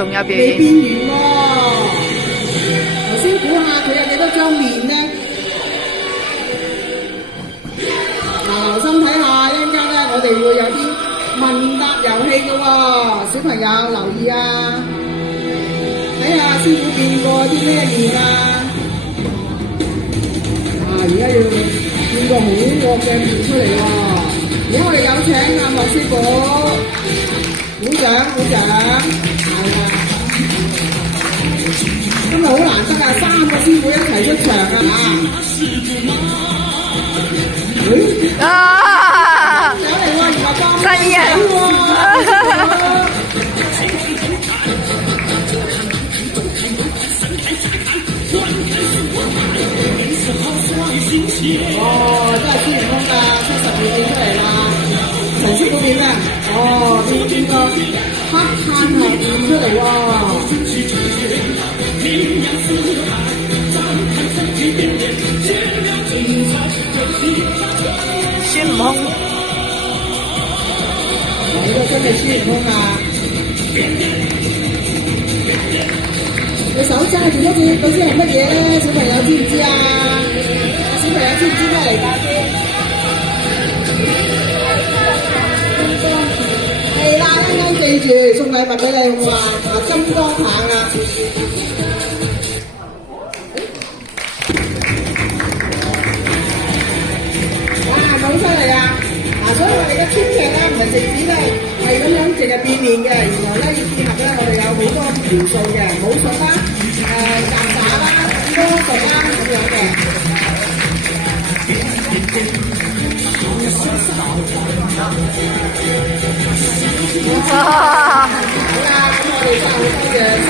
仲有表演。未變完喎，頭先估下佢有幾多張面呢？嗱，留心睇下，一陣間咧，我哋會有啲問答遊戲嘅喎，小朋友留意啊！睇下師傅變過啲咩面啊！而家要變個好惡嘅面出嚟喎！而家我哋有請阿莫師傅，鼓掌鼓掌，係啦！今日好難得啊，3個師傅一齊出場啊！啊！上嚟喎，原來幫真人喎！哦，真係孫悟空㗎，72變出嚟啦！陳師傅變咩？哦，變個黑炭俠變出嚟喎！孫悟空，呢個真係孫悟空啊！你手揸住嗰支係乜嘢咧？小朋友知唔知啊？小朋友知唔知咩嚟㗎？係啦，啱啱記住送禮物俾你好嘛？金剛棒啊！哇，好犀利啊！所以我哋嘅編劇咧唔係淨止咧係咁樣淨係變面嘅，原來咧要配合咧我哋有好多元素嘅，武術啦、雜耍啦、魔術啦咁樣嘅。哇！